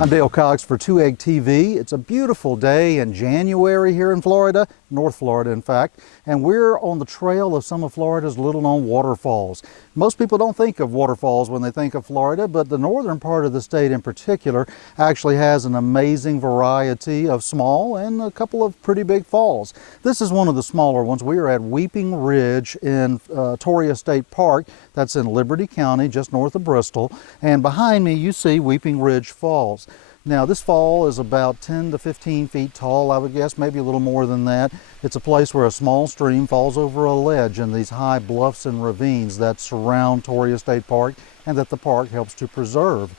I'm Dale Cox for 2 Egg TV. It's a beautiful day in January here in Florida, North Florida in fact, and we're on the trail of some of Florida's little known waterfalls. Most people don't think of waterfalls when they think of Florida, but the northern part of the state in particular actually has an amazing variety of small and a couple of pretty big falls. This is one of the smaller ones. We are at Weeping Ridge in Torreya State Park. That's in Liberty County, just north of Bristol, and behind me you see Weeping Ridge Falls. Now this fall is about 10 to 15 feet tall, I would guess, maybe a little more than that. It's a place where a small stream falls over a ledge in these high bluffs and ravines that surround Torreya State Park and that the park helps to preserve.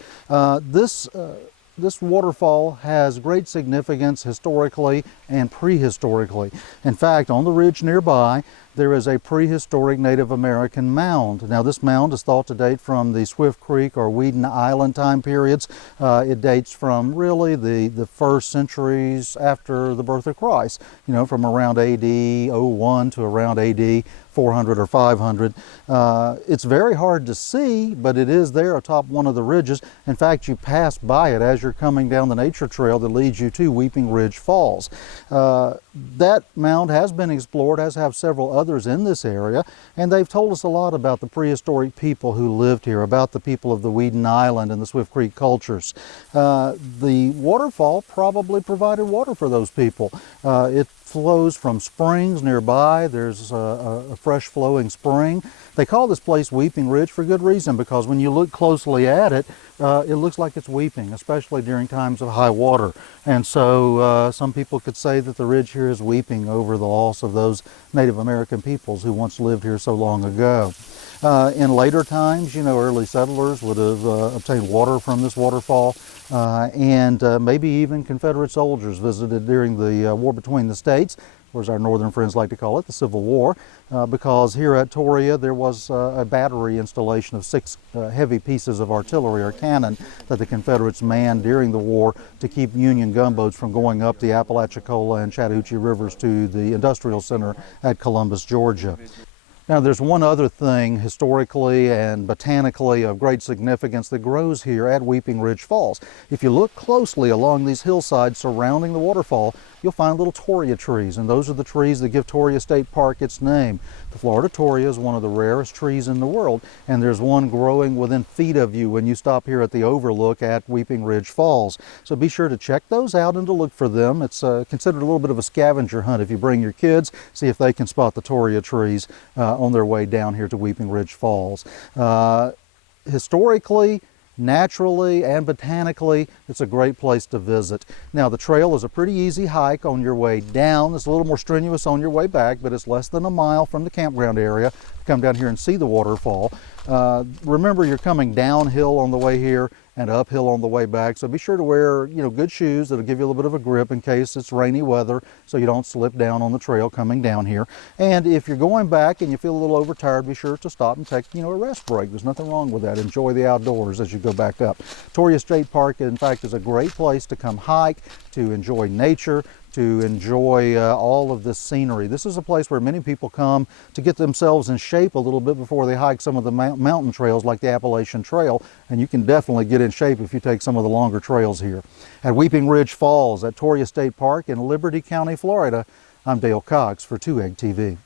This waterfall has great significance historically and prehistorically. In fact, on the ridge nearby, there is a prehistoric Native American mound. Now this mound is thought to date from the Swift Creek or Weeden Island time periods. It dates from really the first centuries after the birth of Christ, you know, from around AD 01 to around AD 400 or 500. It's very hard to see, but it is there atop one of the ridges. In fact, you pass by it as you're coming down the nature trail that leads you to Weeping Ridge Falls. That mound has been explored, as have several others in this area, and they've told us a lot about the prehistoric people who lived here, about the people of the Weeden Island and the Swift Creek cultures. The waterfall probably provided water for those people. It flows from springs nearby. There's a fresh flowing spring. They call this place Weeping Ridge for good reason, because when you look closely at it, it looks like it's weeping, especially during times of high water. And so some people could say that the ridge here is weeping over the loss of those Native American peoples who once lived here so long ago. In later times, you know, early settlers would have obtained water from this waterfall, and maybe even Confederate soldiers visited during the war between the states, or as our northern friends like to call it, the Civil War, because here at Torreya there was a battery installation of 6 heavy pieces of artillery or cannon that the Confederates manned during the war to keep Union gunboats from going up the Apalachicola and Chattahoochee rivers to the industrial center at Columbus, Georgia. Now there's one other thing historically and botanically of great significance that grows here at Weeping Ridge Falls. If you look closely along these hillsides surrounding the waterfall, you'll find little Torreya trees, and those are the trees that give Torreya State Park its name. The Florida Torreya is one of the rarest trees in the world, and there's one growing within feet of you when you stop here at the overlook at Weeping Ridge Falls. So be sure to check those out and to look for them. It's considered a little bit of a scavenger hunt if you bring your kids, see if they can spot the Torreya trees on their way down here to Weeping Ridge Falls. Historically, naturally, and botanically, it's a great place to visit. Now the trail is a pretty easy hike on your way down. It's a little more strenuous on your way back, but it's less than a mile from the campground area to come down here and see the waterfall. Remember, you're coming downhill on the way here and uphill on the way back, so be sure to wear, you know, good shoes that'll give you a little bit of a grip in case it's rainy weather, so you don't slip down on the trail coming down here. And if you're going back and you feel a little overtired, be sure to stop and take, you know, a rest break. There's nothing wrong with that. Enjoy the outdoors as you go back up. Torreya State Park, in fact, is a great place to come hike, to enjoy nature, to enjoy all of this scenery. This is a place where many people come to get themselves in shape a little bit before they hike some of the mountain trails like the Appalachian Trail, and you can definitely get in shape if you take some of the longer trails here. At Weeping Ridge Falls at Torreya State Park in Liberty County, Florida, I'm Dale Cox for 2 Egg TV.